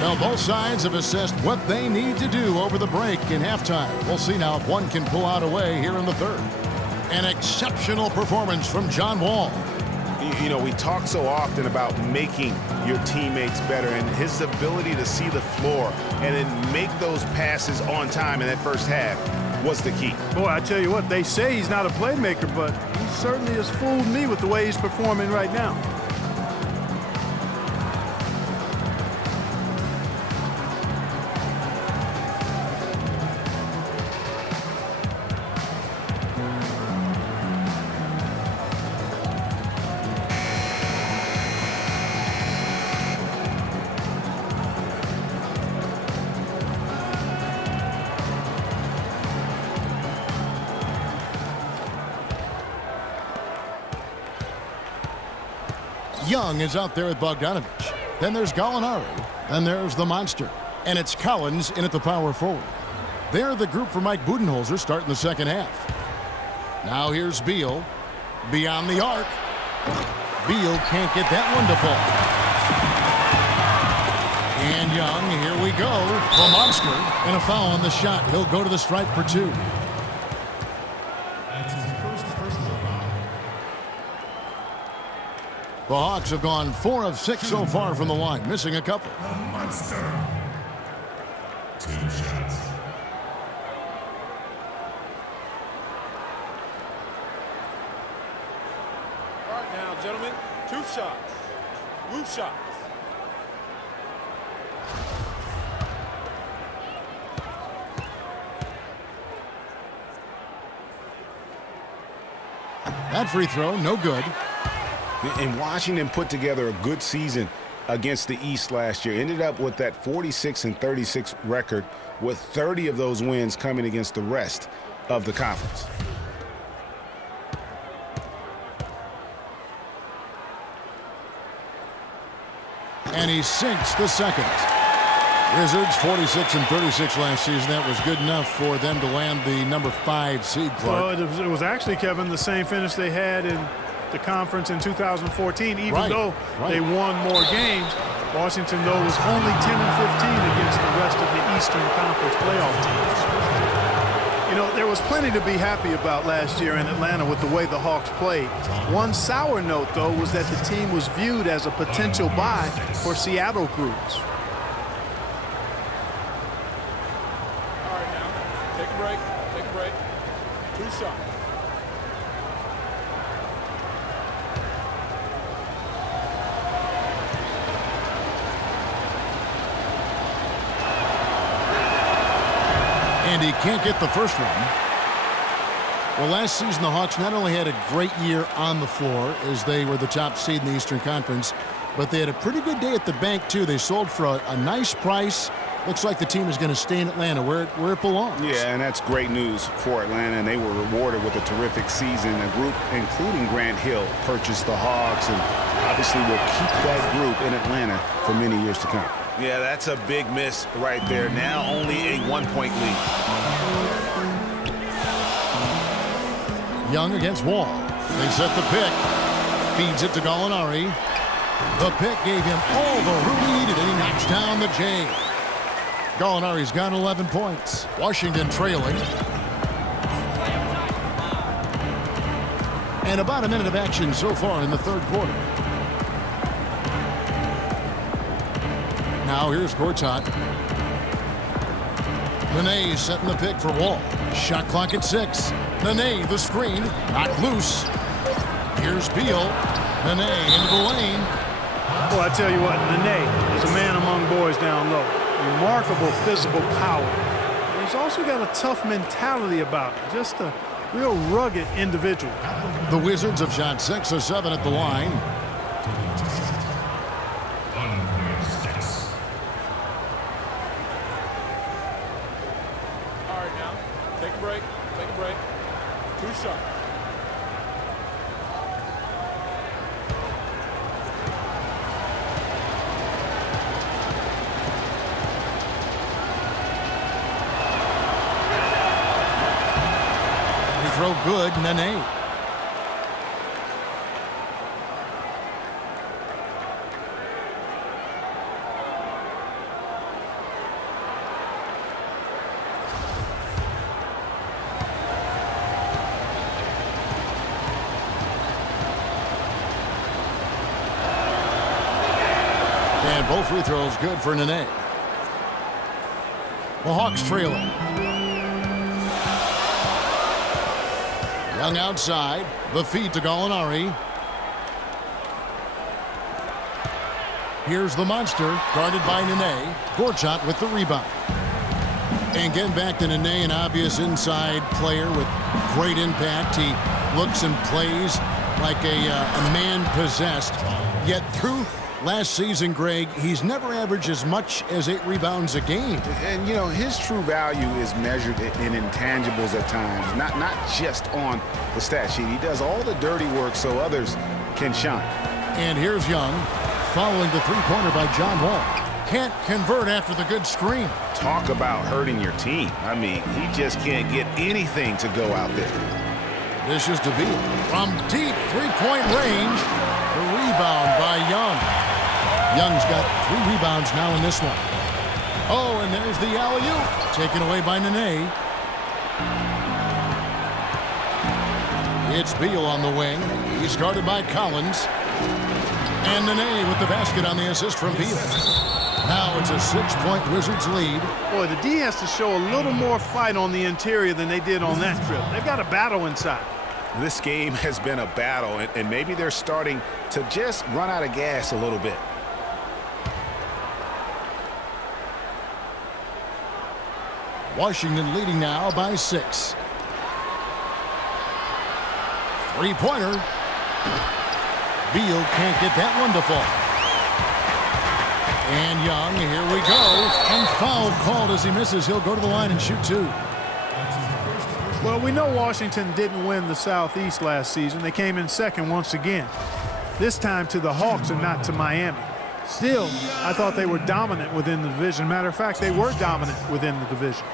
Well, both sides have assessed what they need to do over the break in halftime. We'll see now if one can pull out a way here in the third. An exceptional performance from John Wall. You know, we talk so often about making your teammates better, and his ability to see the floor and then make those passes on time in that first half was the key. Boy, I tell you what, they say he's not a playmaker, but he certainly has fooled me with the way he's performing right now. Young is out there with Bogdanovich. Then there's Gallinari. Then there's the monster. And it's Collins in at the power forward. They're the group for Mike Budenholzer starting the second half. Now here's Beal. Beyond the arc. Beal can't get that one to fall. And Young, here we go. The monster. And a foul on the shot. He'll go to the stripe for two. The Hawks have gone 4 of 6 so far from the line, missing a couple. The monster. 2 shots. All right now, gentlemen, 2 shots. Loose shots. That free throw, no good. And Washington put together a good season against the East last year. Ended up with that 46-36 record, with 30 of those wins coming against the rest of the conference. And he sinks the second. Wizards 46-36 last season. That was good enough for them to land the number 5 seed, Clark. Well, it was actually, Kevin, the same finish they had in the conference in 2014, even though they won more games. Washington, though, was only 10-15 against the rest of the Eastern Conference playoff teams. You know, there was plenty to be happy about last year in Atlanta with the way the Hawks played. One sour note, though, was that the team was viewed as a potential buy for Seattle groups. All right now, take a break. 2 shots. And he can't get the first one. Well, last season the Hawks not only had a great year on the floor as they were the top seed in the Eastern Conference, but they had a pretty good day at the bank, too. They sold for a nice price. Looks like the team is going to stay in Atlanta where it belongs. Yeah, and that's great news for Atlanta, and they were rewarded with a terrific season. A group, including Grant Hill, purchased the Hawks, and obviously will keep that group in Atlanta for many years to come. Yeah, that's a big miss right there. Now only a 1-point lead. Young against Wall. They set the pick. Feeds it to Gallinari. The pick gave him all the room he needed, and he knocks down the J. Gallinari's got 11 points. Washington trailing. And about a minute of action so far in the third quarter. Now here's Gortat. Nene setting the pick for Wall. Shot clock at 6. Nene, the screen, knocked loose. Here's Beal. Nene into the lane. Well, I tell you what, Nene is a man among boys down low. Remarkable physical power. And he's also got a tough mentality about him. Just a real rugged individual. The Wizards have shot 6 of 7 at the line. All right now, take a break. 2 shots. Throw good, Nene. And both free throws good for Nene. The Hawks trailing. Young outside. The feed to Gallinari. Here's the monster, guarded by Nene. Gortat with the rebound. And getting back to Nene, an obvious inside player with great impact. He looks and plays like a man possessed. Yet through last season, Greg, he's never averaged as much as 8 rebounds a game. And, you know, his true value is measured in intangibles at times, not just on the stat sheet. He does all the dirty work so others can shine. And here's Young, following the three-pointer by John Wall. Can't convert after the good screen. Talk about hurting your team. I mean, he just can't get anything to go out there. This is DeVille from deep three-point range. The rebound by Young. Young's got 3 rebounds now in this one. Oh, and there's the alley-oop. Taken away by Nene. It's Beal on the wing. He's guarded by Collins. And Nene with the basket on the assist from Beal. Now it's a 6-point Wizards lead. Boy, the D has to show a little more fight on the interior than they did on that trip. They've got a battle inside. This game has been a battle, and maybe they're starting to just run out of gas a little bit. Washington leading now by 6. Three-pointer. Beal can't get that one to fall. And Young, here we go. And foul called as he misses. He'll go to the line and shoot 2. Well, we know Washington didn't win the Southeast last season. They came in second once again. This time to the Hawks and not to Miami. Still, I thought they were dominant within the division. Matter of fact, they were dominant within the division.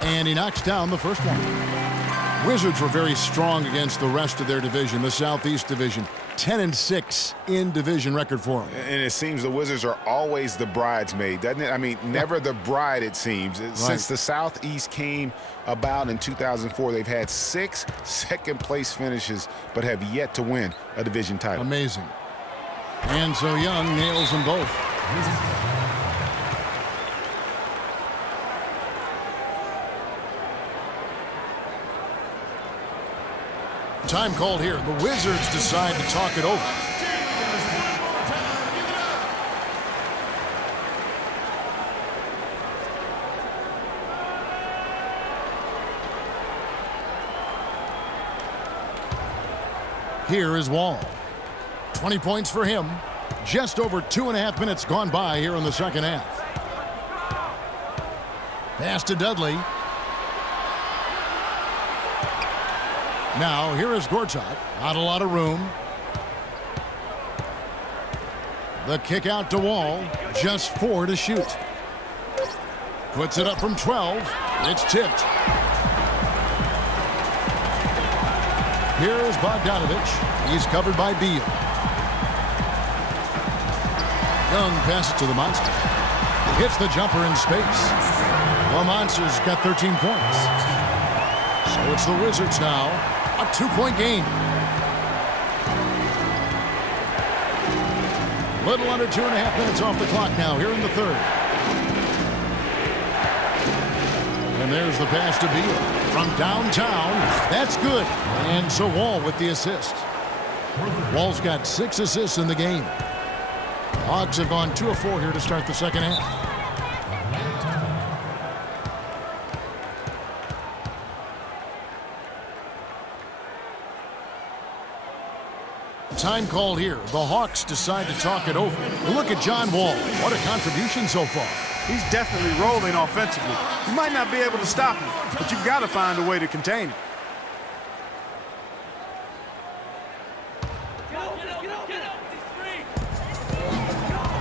And he knocks down the first one. Wizards were very strong against the rest of their division, the Southeast Division. 10-6 in division record for them. And it seems the Wizards are always the bridesmaid, doesn't it? I mean, never the bride, it seems. Right. Since the Southeast came about in 2004, they've had 6 second-place finishes, but have yet to win a division title. Amazing. And so Young nails them both. Time called here. The Wizards decide to talk it over. Here is Wall. 20 points for him. Just over 2.5 minutes gone by here in the second half. Pass to Dudley. Now, here is Gortat. Not a lot of room. The kick out to Wall. Just 4 to shoot. Puts it up from 12. It's tipped. Here's Bogdanovich. He's covered by Beal. Young passes to the Monster. Hits the jumper in space. The Monster's got 13 points. So it's the Wizards now. A 2-point game. Little under 2.5 minutes off the clock now here in the third. And there's the pass to Beal from downtown. That's good. And so Wall with the assist. Wall's got 6 assists in the game. Hawks have gone 2 of 4 here to start the second half. Time called here. The Hawks decide to talk it over. And look at John Wall. What a contribution so far. He's definitely rolling offensively. You might not be able to stop him, but you've got to find a way to contain him.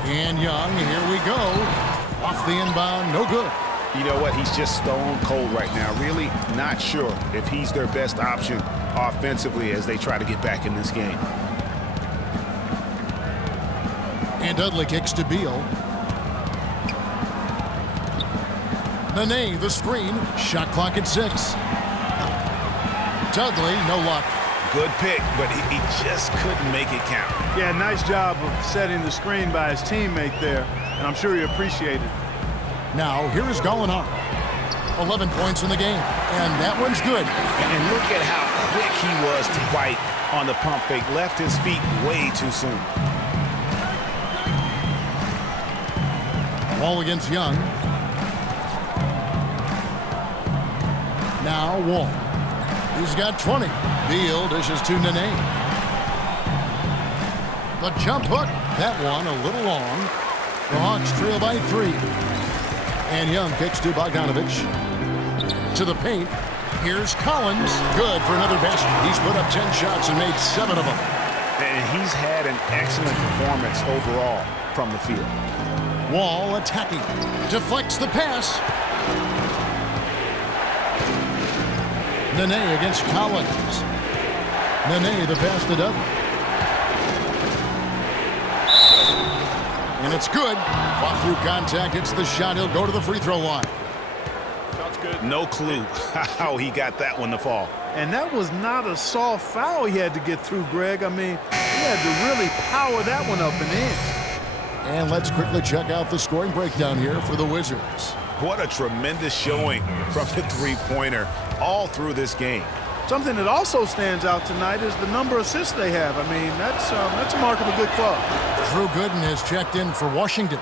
And Young, here we go. Off the inbound, no good. You know what? He's just stone cold right now. Really not sure if he's their best option offensively as they try to get back in this game. And Dudley kicks to Beal. Nene, the screen. Shot clock at 6. Dudley, no luck. Good pick, but he just couldn't make it count. Yeah, nice job of setting the screen by his teammate there, and I'm sure he appreciated it. Now, here is Gallinari. 11 points in the game, and that one's good. And look at how quick he was to bite on the pump fake. Left his feet way too soon. Wall against Young. Now Wall. He's got 20. Beal dishes to Nene. The jump hook. That one a little long. The Hawks trail by 3. And Young kicks to Bogdanovich. To the paint. Here's Collins. Good for another basket. He's put up 10 shots and made 7 of them. And he's had an excellent performance overall from the field. Wall attacking. Deflects the pass. Nene against Collins. Nene the pass to Dudley. And it's good. Fought through contact. It's the shot. He'll go to the free throw line. Shot's good. No clue how he got that one to fall. And that was not a soft foul he had to get through, Greg. I mean, he had to really power that one up and in. And let's quickly check out the scoring breakdown here for the Wizards. What a tremendous showing from the three-pointer all through this game. Something that also stands out tonight is the number of assists they have. I mean, that's a mark of a good club. Drew Gooden has checked in for Washington.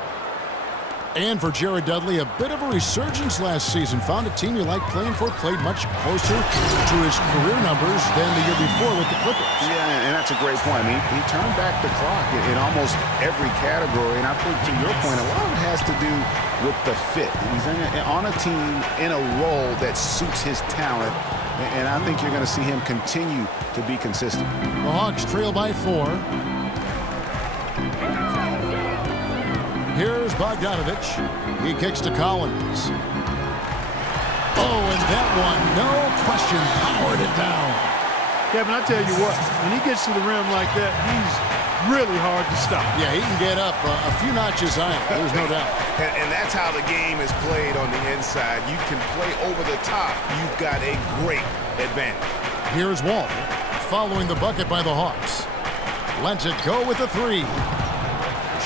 And for Jared Dudley, a bit of a resurgence last season. Found a team you like playing for, played much closer to his career numbers than the year before with the Clippers. Yeah, and that's a great point. I mean, he turned back the clock in almost every category. And I think, to your point, a lot of it has to do with the fit. He's on a team in a role that suits his talent. And I think you're going to see him continue to be consistent. The Hawks trail by 4. Here's Bogdanovich. He kicks to Collins. Oh, and that one, no question, powered it down. Kevin, I tell you what, when he gets to the rim like that, he's really hard to stop. Yeah, he can get up a few notches higher, there's no doubt. And that's how the game is played on the inside. You can play over the top. You've got a great advantage. Here's Wall, following the bucket by the Hawks. Lets it go with a 3.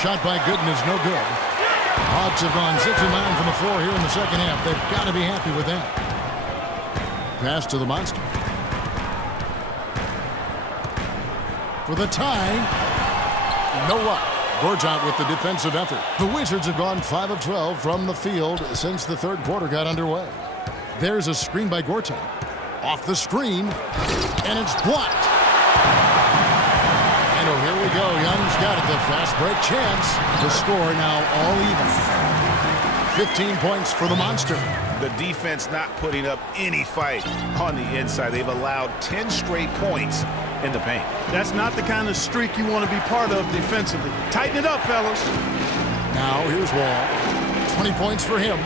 Shot by Gooden is no good. Hawks have gone 6 of 9 from the floor here in the second half. They've got to be happy with that. Pass to the Monster. For the tie. No luck. Gortat with the defensive effort. The Wizards have gone 5 of 12 from the field since the third quarter got underway. There's a screen by Gortat. Off the screen, and it's blocked. And oh, here we go. Young's got it. The fast break chance. The score now all even. 15 points for the Monster. The defense not putting up any fight on the inside. They've allowed 10 straight points in the paint. That's not the kind of streak you want to be part of defensively. Tighten it up, fellas. Now here's Wall. 20 points for him.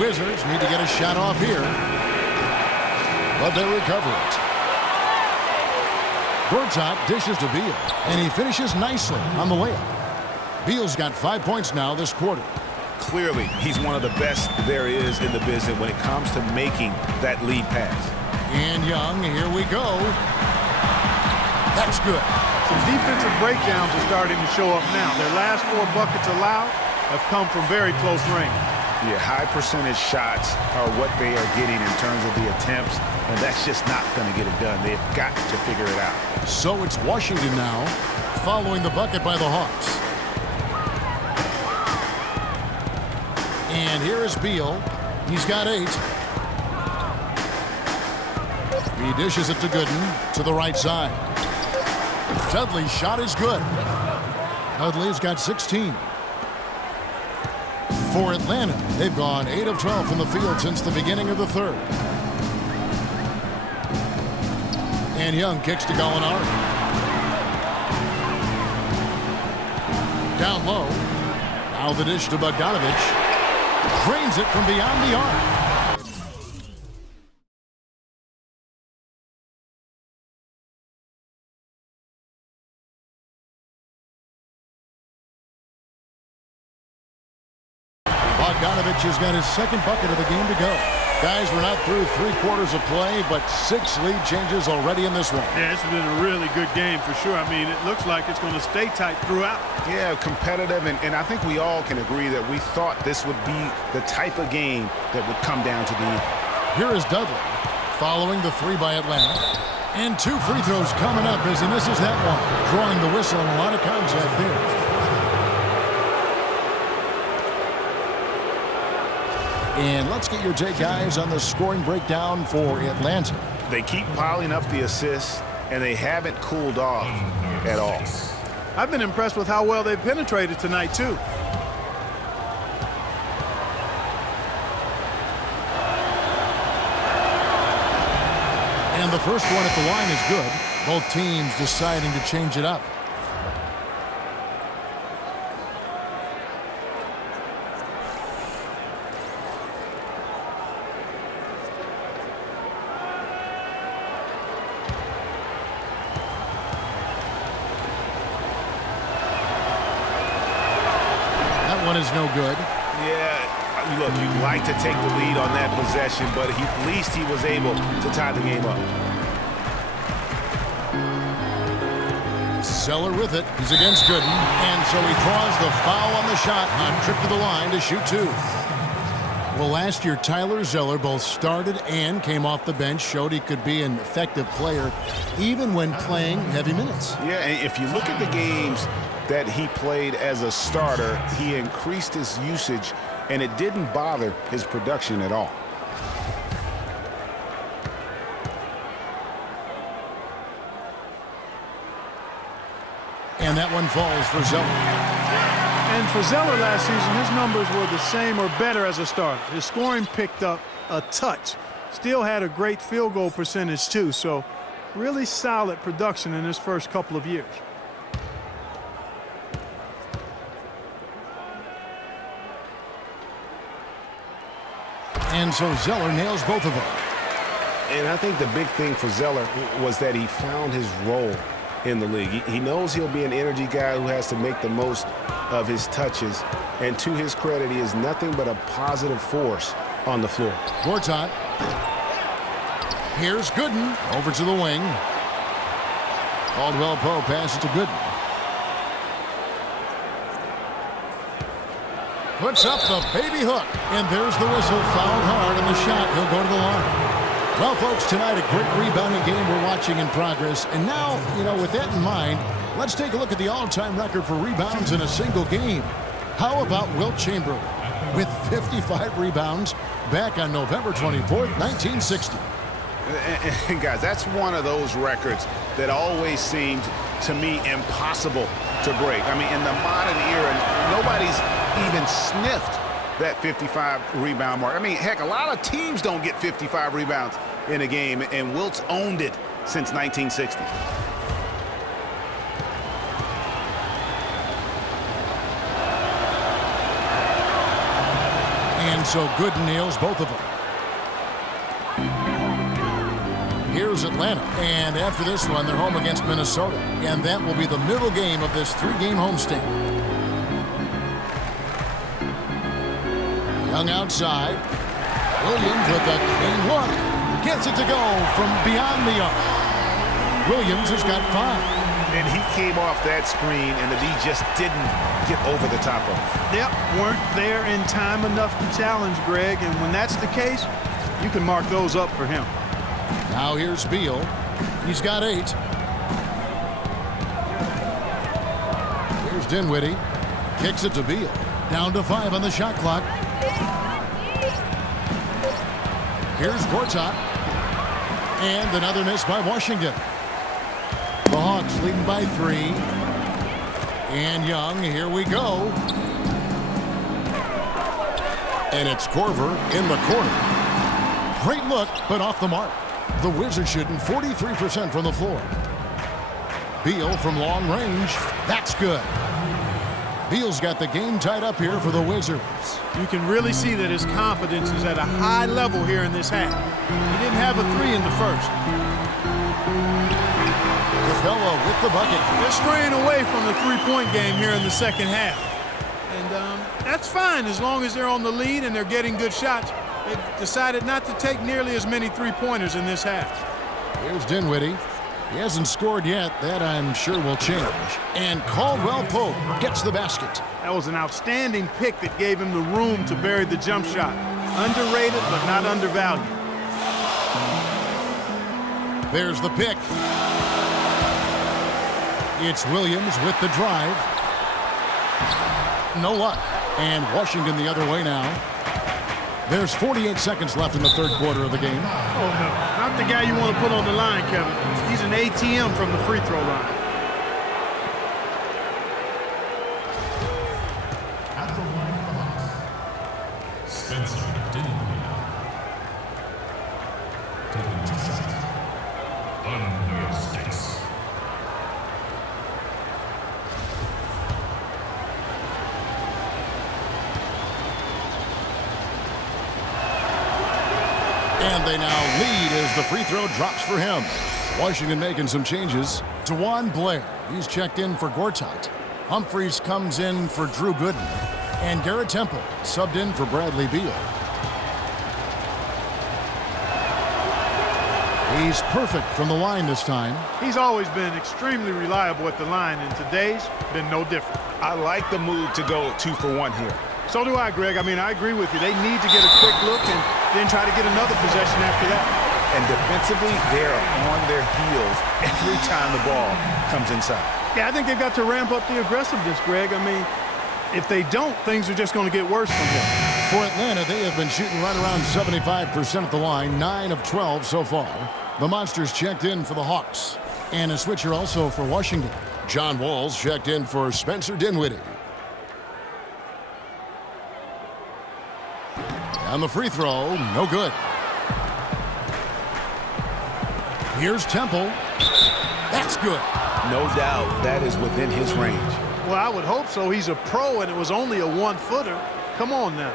The Wizards need to get a shot off here, but they recover it. Gortat dishes to Beal, and he finishes nicely on the layup. Beal's got 5 points now this quarter. Clearly, he's one of the best there is in the business when it comes to making that lead pass. And Young, here we go. That's good. Some defensive breakdowns are starting to show up now. Their last 4 buckets allowed have come from very close range. Yeah, high percentage shots are what they are getting in terms of the attempts, and that's just not going to get it done. They've got to figure it out. So it's Washington now, following the bucket by the Hawks. And here is Beal. He's got 8. He dishes it to Gooden to the right side. Dudley's shot is good. Dudley's got 16. For Atlanta, they've gone 8 of 12 from the field since the beginning of the third. And Young kicks to Gallinari. Down low. Now the dish to Bogdanovich. Drains it from beyond the arc. Bogdanovich has got his second bucket of the game to go. Guys, we're not through 3 quarters of play, but 6 lead changes already in this one. Yeah, it's been a really good game for sure. I mean, it looks like it's going to stay tight throughout. Yeah, competitive, and I think we all can agree that we thought this would be the type of game that would come down to the end. Here is Dudley following the 3 by Atlanta. And 2 free throws coming up as he misses that one. Drawing the whistle and a lot of contact there. And let's get your take, guys, on the scoring breakdown for Atlanta. They keep piling up the assists, and they haven't cooled off at all. I've been impressed with how well they've penetrated tonight, too. And the first one at the line is good. Both teams deciding to change it up. Is no good. Yeah, look, you'd like to take the lead on that possession, but at least he was able to tie the game up. Zeller with it. He's against Gooden, and so he draws the foul on the shot on trip to the line to shoot 2. Well, last year, Tyler Zeller both started and came off the bench, showed he could be an effective player even when playing heavy minutes. Yeah, and if you look at the games that he played as a starter, he increased his usage, and it didn't bother his production at all. And that one falls for Zeller. And for Zeller last season, his numbers were the same or better as a starter. His scoring picked up a touch. Still had a great field goal percentage, too, so really solid production in his first couple of years. And so Zeller nails both of them. And I think the big thing for Zeller was that he found his role in the league. He knows he'll be an energy guy who has to make the most of his touches. And to his credit, he is nothing but a positive force on the floor. Gortat. Here's Gooden over to the wing. Caldwell Pope passes to Gooden. Puts up the baby hook. And there's the whistle. Fouled hard on the shot. He'll go to the line. Well, folks, tonight a great rebounding game we're watching in progress. And now, with that in mind, let's take a look at the all-time record for rebounds in a single game. How about Wilt Chamberlain with 55 rebounds back on November 24th, 1960. And guys, that's one of those records that always seemed to me impossible to break. I mean, in the modern era, nobody's even sniffed that 55 rebound mark. I mean, heck, a lot of teams don't get 55 rebounds in a game, and Wilt's owned it since 1960. And so Gooden nails both of them. Here's Atlanta, and after this one, they're home against Minnesota, and that will be the middle game of this 3-game homestand. Young outside. Williams with a clean look. Gets it to go from beyond the arc. Williams has got 5. And he came off that screen, and the D just didn't get over the top of it. Yep, weren't there in time enough to challenge Greg, and when that's the case, you can mark those up for him. Now here's Beal. He's got 8. Here's Dinwiddie. Kicks it to Beal. Down to 5 on the shot clock. Here's Gortat. And another miss by Washington. The Hawks leading by 3. And Young, here we go. And it's Korver in the corner. Great look, but off the mark. The Wizards shooting 43% from the floor. Beal from long range. That's good. Beal's got the game tied up here for the Wizards. You can really see that his confidence is at a high level here in this half. He didn't have a 3 in the first. Capella with the bucket. They're straying away from the three-point game here in the second half. And that's fine as long as they're on the lead and they're getting good shots. They've decided not to take nearly as many three-pointers in this half. Here's Dinwiddie. He hasn't scored yet. That, I'm sure, will change. And Caldwell Pope gets the basket. That was an outstanding pick that gave him the room to bury the jump shot. Underrated, but not undervalued. There's the pick. It's Williams with the drive. No luck. And Washington the other way now. There's 48 seconds left in the third quarter of the game. Oh, no. Not the guy you want to put on the line, Kevin. He's an ATM from the free throw line. At the line of the Hawks, Spencer Dinwiddie. Taking 2 shots. Under 6. And they now lead as the free throw drops for him. Washington making some changes. DeJuan Blair, he's checked in for Gortat. Humphries comes in for Drew Gooden. And Garrett Temple subbed in for Bradley Beal. He's perfect from the line this time. He's always been extremely reliable at the line, and today's been no different. I like the move to go 2 for 1 here. So do I, Greg. I mean, I agree with you. They need to get a quick look and then try to get another possession after that. And defensively, they're on their heels every time the ball comes inside. Yeah, I think they've got to ramp up the aggressiveness, Greg. I mean, if they don't, things are just going to get worse from here. For Atlanta, they have been shooting right around 75% at the line, 9 of 12 so far. The Monsters checked in for the Hawks. And a switcher also for Washington. John Walls checked in for Spencer Dinwiddie. And the free throw, no good. Here's Temple. That's good. No doubt that is within his range. Well, I would hope so. He's a pro, and it was only a 1-footer. Come on now.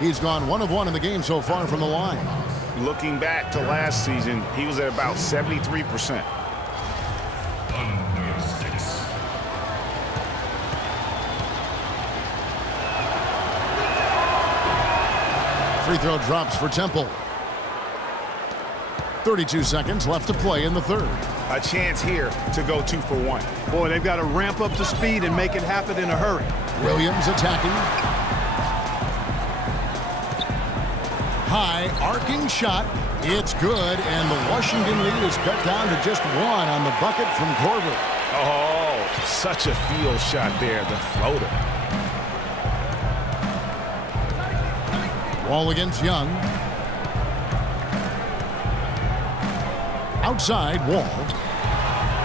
He's gone 1 of 1 in the game so far from the line. Looking back to last season, he was at about 73%. Under 6. Free throw drops for Temple. 32 seconds left to play in the third. A chance here to go 2 for 1. Boy, they've got to ramp up the speed and make it happen in a hurry. Williams attacking. High arcing shot. It's good, and the Washington lead is cut down to just 1 on the bucket from Korver. Oh, such a field shot there, the floater. Wall against Young. Outside, Wall.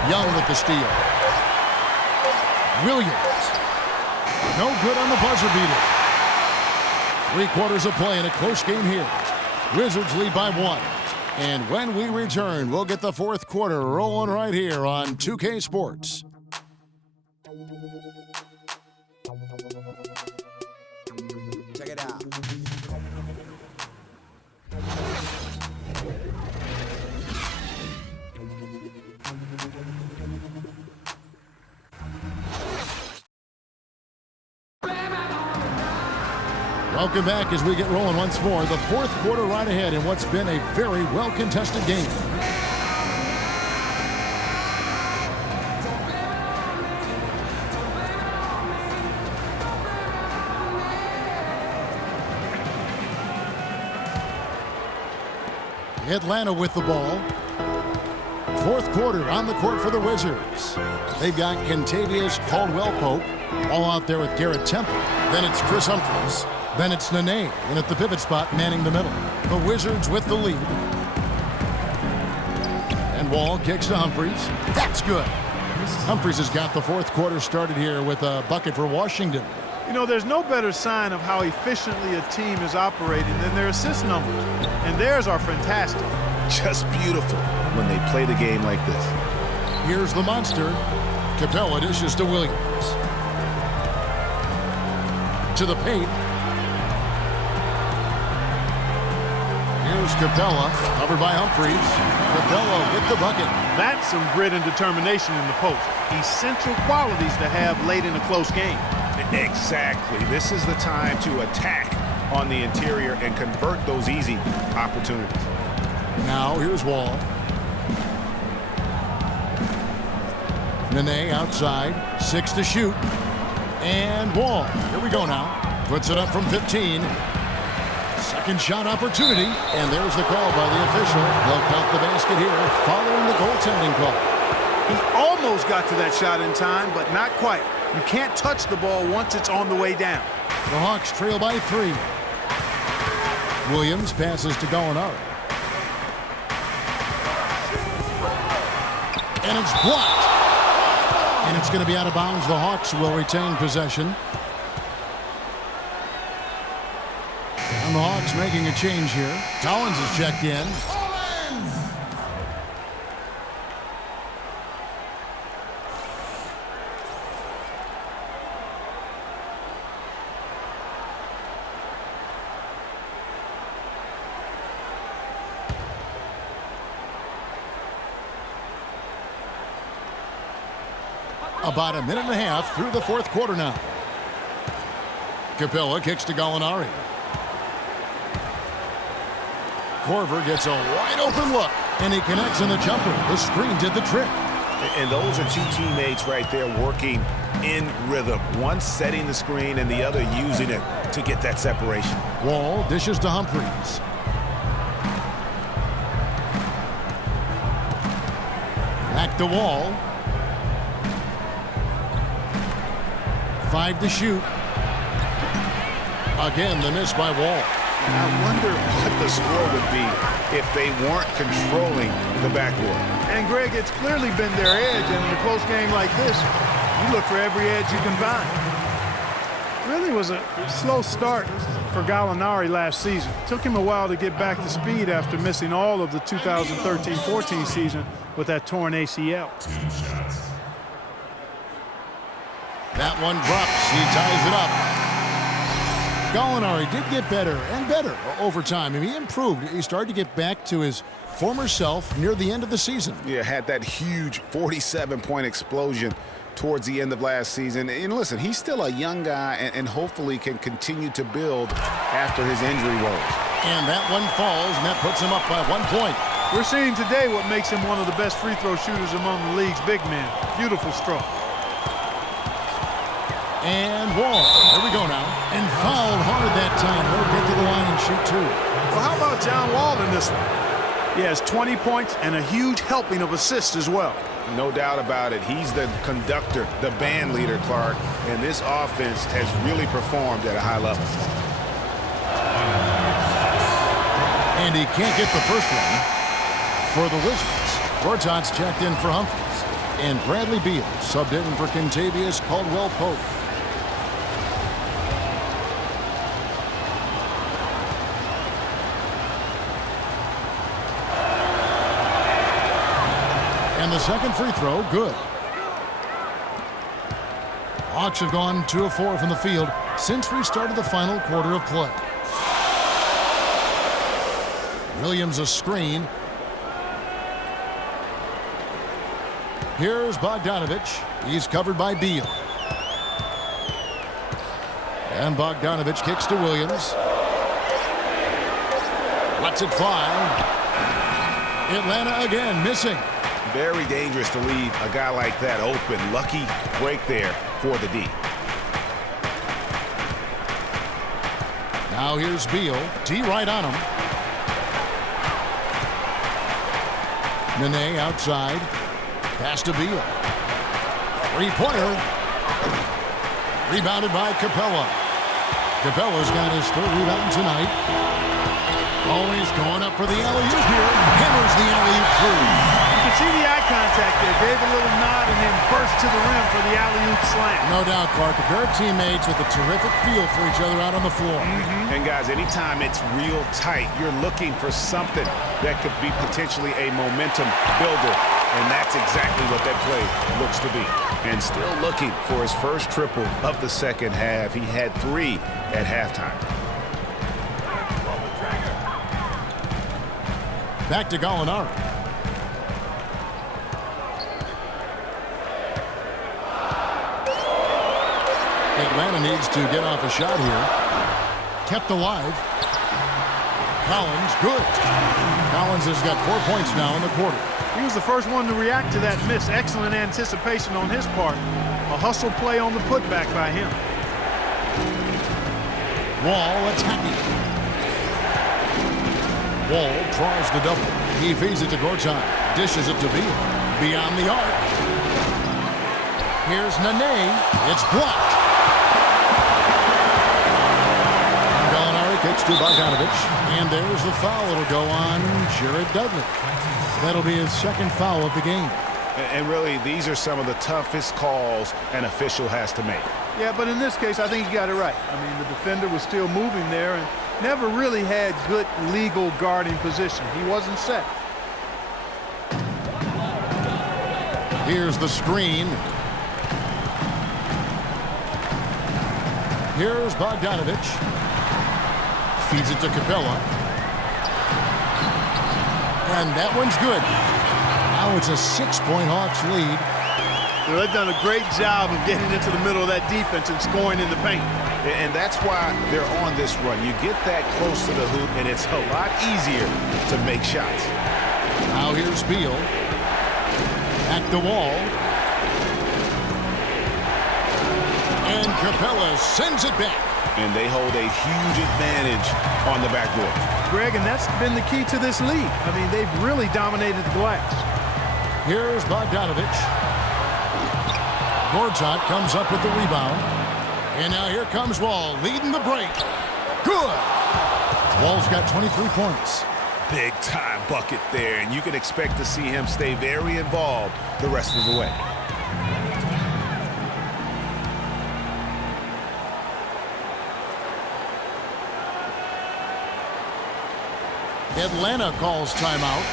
Young with the steal. Williams. No good on the buzzer beater. 3/4 of play in a close game here. Wizards lead by 1. And when we return, we'll get the fourth quarter rolling right here on 2K Sports. Check it out. Welcome back as we get rolling once more. The fourth quarter right ahead in what's been a very well-contested game. Atlanta with the ball. Fourth quarter on the court for the Wizards. They've got Kentavious Caldwell-Pope all out there with Garrett Temple. Then it's Chris Humphries. Then it's Nene in at the pivot spot, manning the middle. The Wizards with the lead. And Wall kicks to Humphries. That's good. Humphries has got the fourth quarter started here with a bucket for Washington. You know, there's no better sign of how efficiently a team is operating than their assist numbers. And theirs are fantastic. Just beautiful when they play the game like this. Here's the monster. Capella dishes to Williams. To the paint. Here's Capella, covered by Humphries. Capella with the bucket. That's some grit and determination in the post. Essential qualities to have late in a close game. Exactly. This is the time to attack on the interior and convert those easy opportunities. Now here's Wall. Nene outside, 6 to shoot. And Wall, here we go now. Puts it up from 15. Second shot opportunity. And there's the call by the official. They'll count the basket here following the goaltending call. He almost got to that shot in time, but not quite. You can't touch the ball once it's on the way down. The Hawks trail by 3. Williams passes to Gallinari. And it's blocked. And it's going to be out of bounds. The Hawks will retain possession. And the Hawks making a change here. Collins is checked in. About a minute and a half through the fourth quarter now. Capella kicks to Gallinari. Korver gets a wide open look, and he connects on the jumper. The screen did the trick. And those are two teammates right there working in rhythm. One setting the screen and the other using it to get that separation. Wall dishes to Humphries. Back to Wall. 5 to shoot. Again, the miss by Wall. I wonder what the score would be if they weren't controlling the backboard. And, Greg, it's clearly been their edge, and in a close game like this, you look for every edge you can find. Really was a slow start for Gallinari last season. Took him a while to get back to speed after missing all of the 2013-14 season with that torn ACL. That one drops. He ties it up. Gallinari did get better and better over time. I mean, he improved. He started to get back to his former self near the end of the season. Yeah, had that huge 47-point explosion towards the end of last season. And listen, he's still a young guy and hopefully can continue to build after his injury woes. And that one falls, and that puts him up by 1 point. We're seeing today what makes him one of the best free throw shooters among the league's big men. Beautiful stroke. And Wall, there we go now. And fouled hard that time. He'll get to the line and shoot 2. Well, how about John Wall in this one? He has 20 points and a huge helping of assists as well. No doubt about it. He's the conductor, the band leader, Clark. And this offense has really performed at a high level. And he can't get the first one for the Wizards. Gortat's checked in for Humphries. And Bradley Beal subbed in for Kentavious Caldwell-Pope. And the second free throw, good. Hawks have gone 2 of 4 from the field since we started the final quarter of play. Williams a screen. Here's Bogdanovich. He's covered by Beal. And Bogdanovich kicks to Williams. Lets it fly. Atlanta again missing. Very dangerous to leave a guy like that open. Lucky break there for the D. Now here's Beal. D right on him. Nene outside. Pass to Beal. Three-pointer. Rebounded by Capella. Capella's got his 3rd rebound tonight. Always going up for the alley-oop here. Hammers the alley-oop through. You can see the eye contact there. Gave a little nod and then burst to the rim for the alley-oop slam. No doubt, Clark. A pair of teammates with a terrific feel for each other out on the floor. And guys, anytime it's real tight, you're looking for something that could be potentially a momentum builder. And that's exactly what that play looks to be. And still looking for his first triple of the second half. He had 3 at halftime. Back to Gallinari. Atlanta needs to get off a shot here. Kept alive. Collins, good. Collins has got 4 points now in the quarter. He was the first one to react to that miss. Excellent anticipation on his part. A hustle play on the putback by him. Wall attacking. Wall tries the double. He feeds it to Gortat. Dishes it to Beal. Beyond the arc. Here's Nene. It's blocked. Gallinari kicks to Bogdanovich. And there's the foul. It'll go on Jared Dudley. That'll be his second foul of the game. And really, these are some of the toughest calls an official has to make. Yeah, but in this case, I think he got it right. I mean, the defender was still moving there and never really had good legal guarding position. He wasn't set. Here's the screen. Here's Bogdanovich. Feeds it to Capella. And that one's good. Now it's a 6-point Hawks lead. They've done a great job of getting into the middle of that defense and scoring in the paint. And that's why they're on this run. You get that close to the hoop, and it's a lot easier to make shots. Now here's Beal. At the wall. And Capella sends it back. And they hold a huge advantage on the backboard. Greg, and that's been the key to this league. I mean, they've really dominated the glass. Here's Bogdanovich. Gortat comes up with the rebound. And now here comes Wall, leading the break. Good. Wall's got 23 points. Big time bucket there, and you can expect to see him stay very involved the rest of the way. Atlanta calls timeout.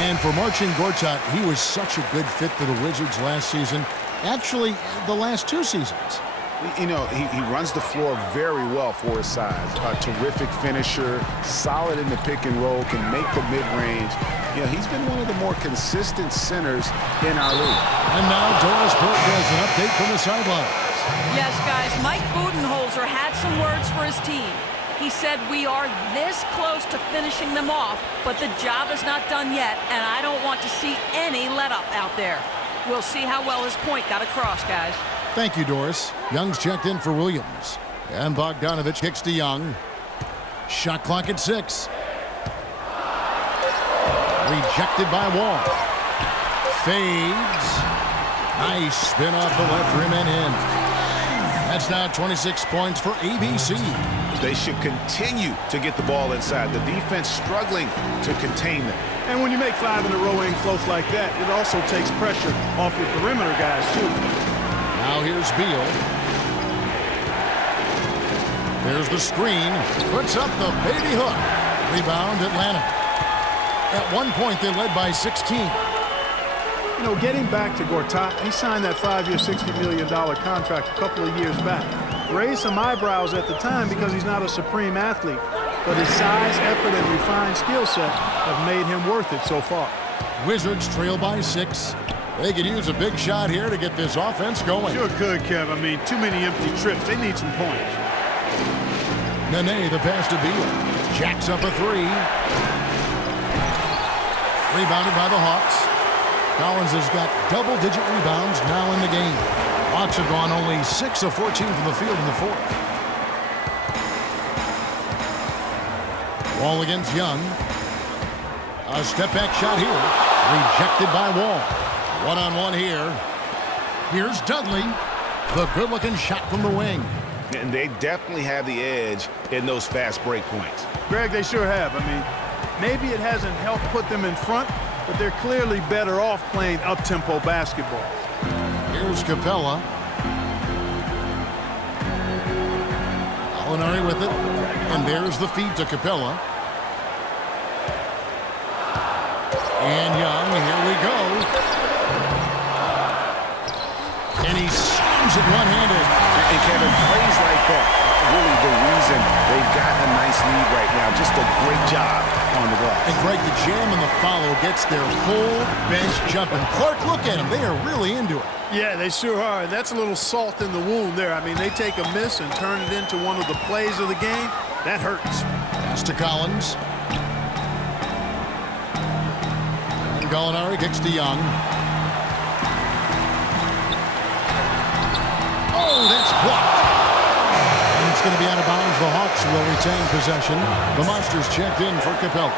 And for Marcin Gortat, he was such a good fit for the Wizards last season. Actually, the last 2 seasons. You know, he runs the floor very well for his size. A terrific finisher, solid in the pick and roll, can make the mid-range. You know, he's been one of the more consistent centers in our league. And now Doris Burke has an update from the sidelines. Yes, guys, Mike Budenholzer had some words for his team. He said, we are this close to finishing them off, but the job is not done yet, and I don't want to see any let-up out there. We'll see how well his point got across, guys. Thank you, Doris. Young's checked in for Williams. And Bogdanovich kicks to Young. Shot clock at 6. Rejected by Wall. Fades. Nice spin off the left rim and in. That's now 26 points for ABC. They should continue to get the ball inside. The defense struggling to contain them. And when you make 5 in a row in close like that, it also takes pressure off your perimeter guys, too. Now here's Beal. There's the screen. Puts up the baby hook. Rebound Atlanta. At one point, they led by 16. You know, getting back to Gortat, he signed that 5-year, $60 million contract a couple of years back. Raised some eyebrows at the time because he's not a supreme athlete. But his size, effort, and refined skill set have made him worth it so far. Wizards trail by 6. They could use a big shot here to get this offense going. Sure could, Kev. I mean, too many empty trips. They need some points. Nene, the pass to Beal. Jacks up a 3. Rebounded by the Hawks. Collins has got double-digit rebounds now in the game. Hawks have gone only 6 of 14 from the field in the 4th. Wall against Young. A step-back shot here. Rejected by Wall. One-on-one here. Here's Dudley. The good-looking shot from the wing. And they definitely have the edge in those fast break points. Greg, they sure have. I mean, maybe it hasn't helped put them in front, but they're clearly better off playing up-tempo basketball. Here's Capella. Gallinari with it. And there's the feed to Capella. And Young, here we go. And he slams it one-handed. And Kevin, plays like that, really the reason they've got a nice lead right now. Just a great job on the glass. And Greg, the jam and the follow gets their whole bench jumping. Clark, look at him. They are really into it. Yeah, they sure are. That's a little salt in the wound there. I mean, they take a miss and turn it into one of the plays of the game. That hurts. Pass to Collins. And Gallinari kicks to Young. Oh, that's blocked. And it's going to be out of bounds. The Hawks will retain possession. The Monsters checked in for Capella.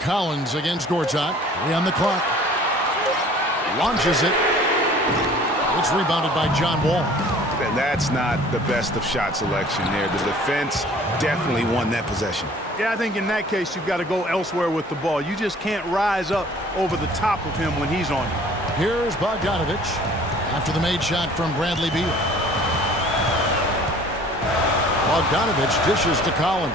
Collins against Gortat. 3 on the clock. Launches it. It's rebounded by John Wall. That's not the best of shot selection there. The defense definitely won that possession. Yeah, I think in that case you've got to go elsewhere with the ball. You just can't rise up over the top of him when he's on you. Here's Bogdanovich after the made shot from Bradley Beal. Bogdanovich dishes to Collins.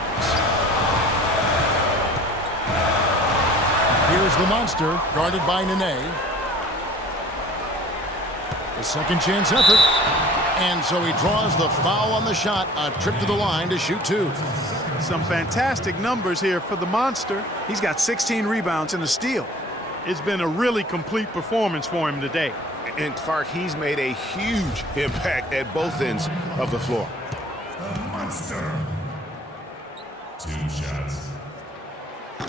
Here's the Monster, guarded by Nene. A second chance effort. And so he draws the foul on the shot. A trip to the line to shoot 2. Some fantastic numbers here for the Monster. He's got 16 rebounds and a steal. It's been a really complete performance for him today. And Clark, he's made a huge impact at both ends of the floor. The Monster. 2 shots.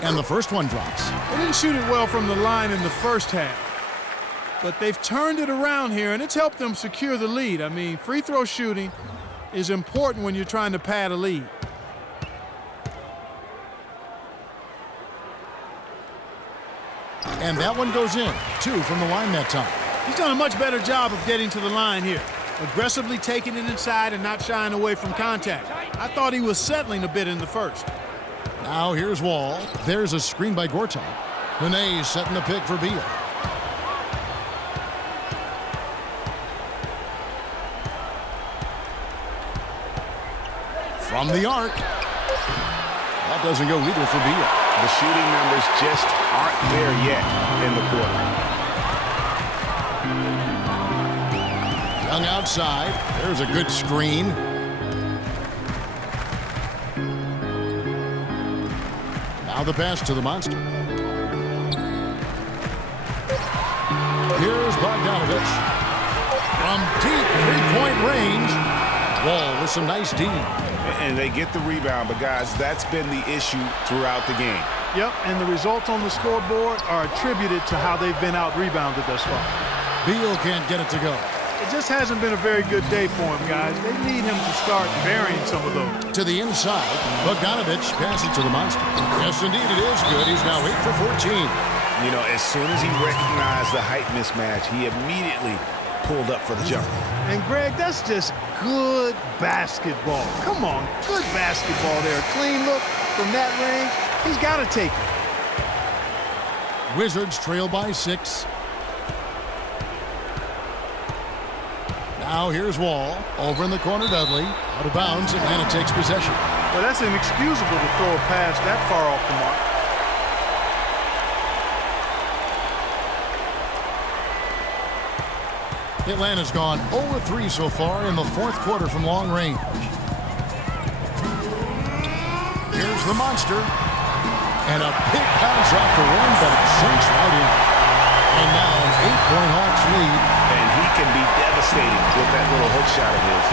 And the first one drops. They didn't shoot it well from the line in the first half. But they've turned it around here, and it's helped them secure the lead. I mean, free throw shooting is important when you're trying to pad a lead. And that one goes in. 2 from the line that time. He's done a much better job of getting to the line here. Aggressively taking it inside and not shying away from contact. I thought he was settling a bit in the first. Now here's Wall. There's a screen by Gortat. Nene setting the pick for Beal. From the arc. That doesn't go either for Beal. The shooting numbers just aren't there yet in the quarter. Young outside. There's a good screen. Now the pass to the Monster. Here's Bogdanovich. From deep three-point range. Wall with some nice D. And they get the rebound, but guys, that's been the issue throughout the game. Yep, and the results on the scoreboard are attributed to how they've been out-rebounded thus far. Beal can't get it to go. It just hasn't been a very good day for him, guys. They need him to start burying some of those. To the inside, Bogdanovich passes to the Monster. Yes, indeed, it is good. He's now 8 for 14. You know, as soon as he recognized the height mismatch, he immediately pulled up for the jumper. And, Greg, that's just good basketball. Come on, good basketball there. Clean look from that range. He's got to take it. Wizards trail by 6. Now here's Wall. Over in the corner, Dudley. Out of bounds, Atlanta takes possession. Well, that's inexcusable to throw a pass that far off the mark. Atlanta's gone 0-3 so far in the fourth quarter from long range. Here's the Monster. And a big bounce off the rim, but it sinks right in. And now an 8-point Hawks lead. And he can be devastating with that little hook shot of his.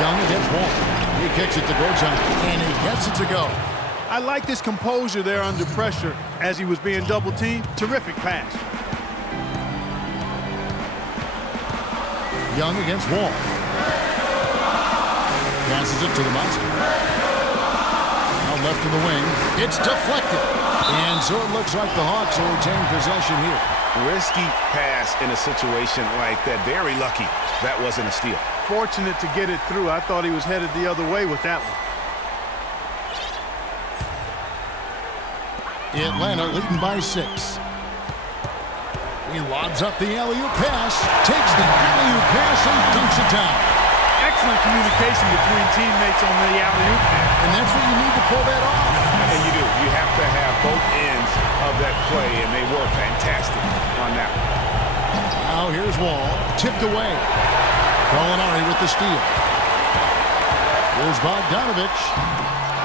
Young against Wall. He kicks it to Gortat, and he gets it to go. I like this composure there under pressure as he was being double-teamed. Terrific pass. Young against Wall. Passes it to the Monster. Now left in the wing. It's deflected. And so it looks like the Hawks will retain possession here. Risky pass in a situation like that. Very lucky that wasn't a steal. Fortunate to get it through. I thought he was headed the other way with that one. Atlanta leading by 6. He lobs up the alley-oop pass, takes the alley-oop pass and dunks it down. Excellent communication between teammates on the alley-oop pass. And that's what you need to pull that off. And you do. You have to have both ends of that play, and they were fantastic. on that one. Now here's Wall. Tipped away. Gallinari with the steal. Here's Bogdanovich.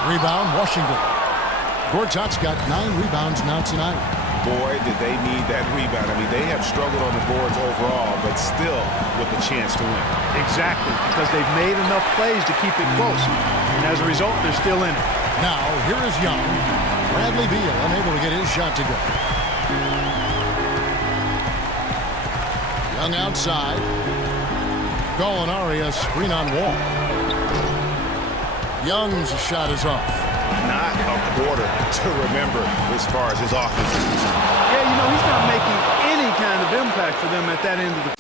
Rebound, Washington. Gortat's got 9 rebounds now tonight. Boy, did they need that rebound. I mean, they have struggled on the boards overall, but still with a chance to win. Exactly, because they've made enough plays to keep it close. And as a result, they're still in it. Now, here is Young. Bradley Beal unable to get his shot to go. Young outside. Gallinari, a screen on Wall. Young's shot is off. Not a quarter to remember as far as his offense is concerned. Yeah, you know, he's not making any kind of impact for them at that end of the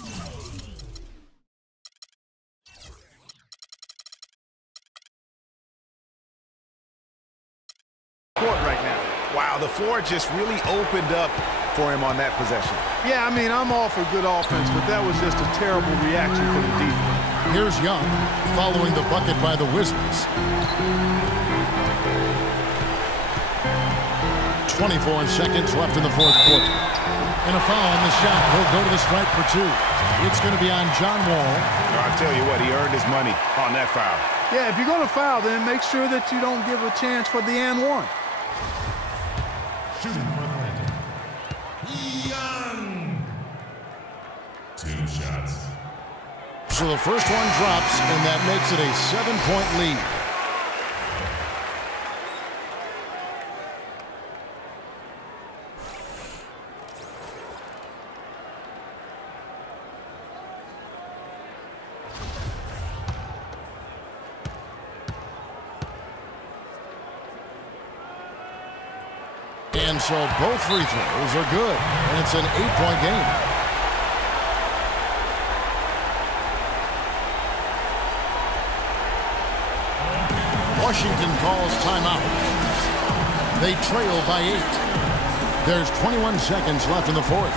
court right now. Wow, the floor just really opened up for him on that possession. Yeah, I mean, I'm all for good offense, but that was just a terrible reaction from the defense. Here's Young, following the bucket by the Wizards. 24 seconds left in the fourth quarter. And a foul on the shot. He'll go to the stripe for 2. It's going to be on John Wall. I'll tell you what, he earned his money on that foul. Yeah, if you're going to foul, then make sure that you don't give a chance for the and one. Shooting for Atlanta. Young. 2 shots. So the first one drops, and that makes it a 7-point lead. And so both free throws are good, and it's an 8-point game. Washington calls timeout. They trail by 8. There's 21 seconds left in the fourth.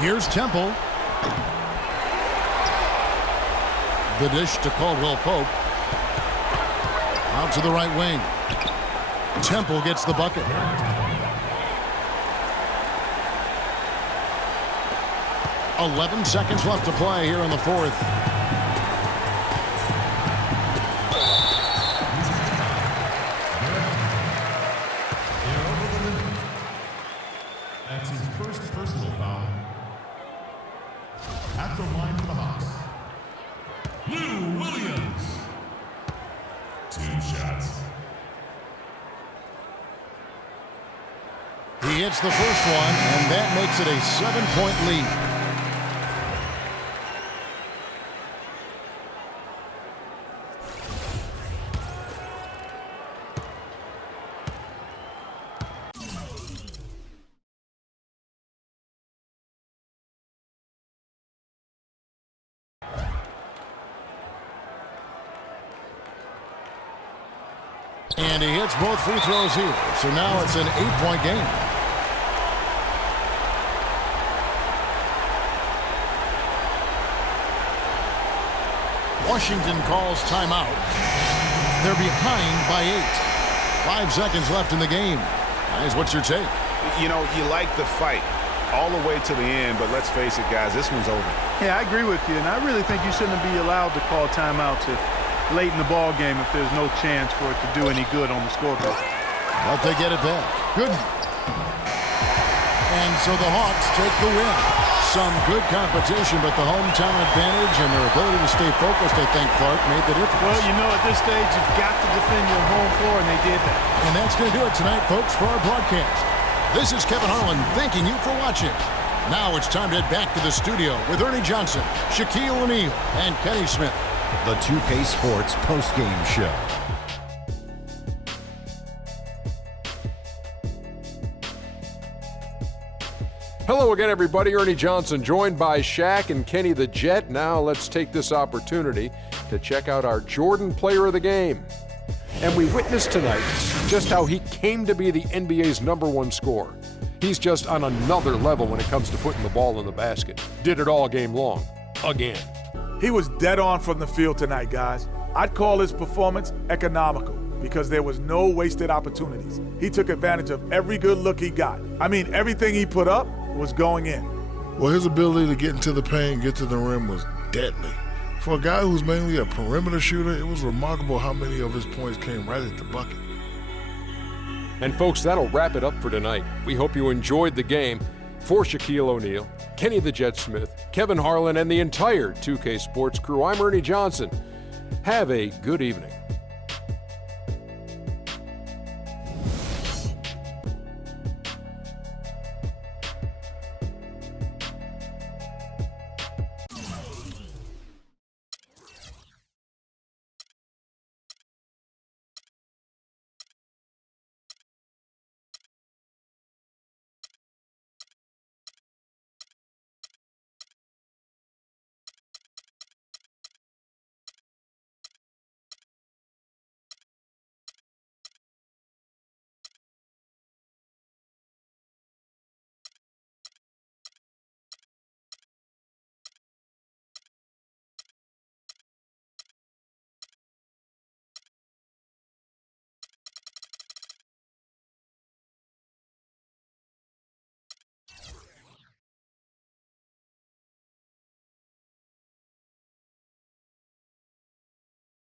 Here's Temple. The dish to Caldwell Pope. Out to the right wing. Temple gets the bucket. "11 seconds left to play here in the fourth. That's his first personal foul. At the line for the Hawks. Lou Williams. 2 shots. He hits the first one, and that makes it a 7-point lead. And he hits both free throws here. So now it's an 8-point game. Washington calls timeout. They're behind by 8. 5 seconds left in the game. Guys, what's your take? You know, you like the fight all the way to the end, but let's face it, guys, this one's over. Yeah, I agree with you, and I really think you shouldn't be allowed to call timeouts late in the ball game if there's no chance for it to do any good on the scoreboard. But they get it back. Good. And so the Hawks take the win. Some good competition, but the hometown advantage and their ability to stay focused, I think, Clark, made the difference. Well, you know, at this stage, you've got to defend your home floor, and they did that. And that's going to do it tonight, folks, for our broadcast. This is Kevin Harlan thanking you for watching. Now it's time to head back to the studio with Ernie Johnson, Shaquille O'Neal, and Kenny Smith. The 2K Sports postgame show. Hello again, everybody. Ernie Johnson, joined by Shaq and Kenny the Jet. Now let's take this opportunity to check out our Jordan Player of the Game. And we witnessed tonight just how he came to be the NBA's #1 scorer. He's just on another level when it comes to putting the ball in the basket. Did it all game long. Again. He was dead on from the field tonight, guys. I'd call his performance economical because there was no wasted opportunities. He took advantage of every good look he got. I mean, everything he put up was going in. Well, his ability to get into the paint, get to the rim was deadly. For a guy who's mainly a perimeter shooter, it was remarkable how many of his points came right at the bucket. And folks, that'll wrap it up for tonight. We hope you enjoyed the game. For Shaquille O'Neal, Kenny the Jet Smith, Kevin Harlan, and the entire 2K Sports crew, I'm Ernie Johnson. Have a good evening.